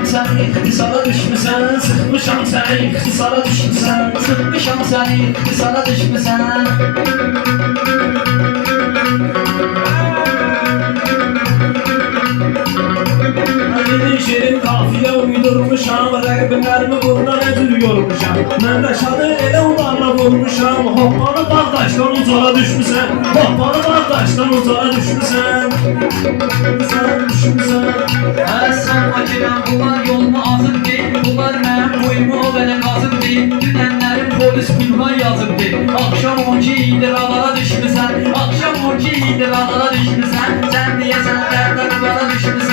Sıxmışam səni, ixtisara düşmüsən. Sıxmışam səni, ixtisara düşmüsən. Sıxmışam səni, ixtisara düşmüsən. Şirin kafiye uydurmuşam, rəqiblərimi buruna nəcür yormuşam. Mən Rəşadı elə ularla vurmuşam. Hoppanı bağdaşdan uzağa düşmüsən. Hoppanı bağdaşdan uzağa düşmüsən. Sən düşmüsən. Sən makinem bunlar yoluma azım deyil. Bunlar mənim boyumu o belə qazım deyil. Dünənlərim polis ünvan yazım deyil. Akşam 12 iyidir alara düşmüsən. Akşam 12 iyidir alara düşmüsən. Sən deyəsən dərdən alara düşmüsən.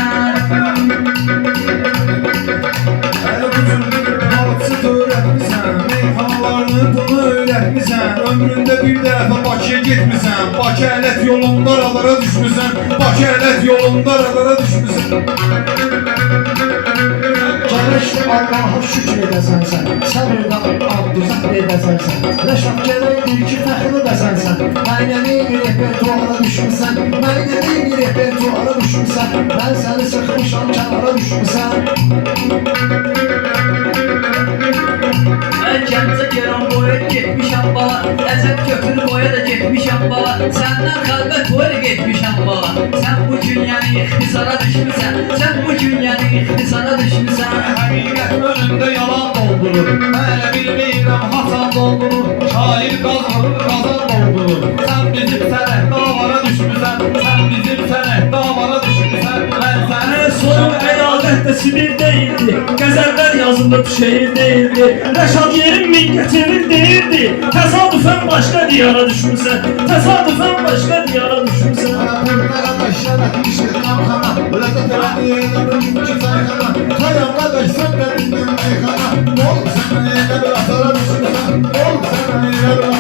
Ömründə bir dəfə Bakıya getmisən. Bakı ələt yolunda aralara düşmüsən. Bakı ələt yolunda aralara düşmüsən. Gəlişdi Allaha şükür edəsən sən. Səbirdən abduzaq edəsən sən. Rəşad gələkdir ki fəxr edəsən sən. Mənəvi bir repertuara düşmüsən. Mənəvi bir repertuara düşmüsən. Mən səni sıxmışam kənara düşmüsən. Gəncə geran boya getmişəm bala. Əzət köprü boya da getmişəm bala. Səndən xəlbət boya da getmişəm bala. Sən bu dünyanı ixtisara düşmüsən. Sən bu dünyanı ixtisara düşmüsən. Həqiqət önündə yalan doldurur. Mən elə bilmirəm hasan doldurur. Şair qazanır, qazan doldurur. Sən bizim sənətdə avara düşmüsən. Sən bizim sənətdə avara düşmüsən. Mən səni Son ədalət də sibir deyildi. Qəzəllər yazılıb şeir deyildi. Rəşad yerin Mingəçevir deyildi. Təsadüfən başqa diyara düşmüsən. Təsadüfən başqa diyara düşmüsən. Burnuna qardaşlar atmışıq qamxana. Lezət elədi yerdə bugünkü sayxana. Xayam qardaş sən də bildin meyxana. Ol sən mənə elə bir atara düşmüsən. Ol sən mənə elə bir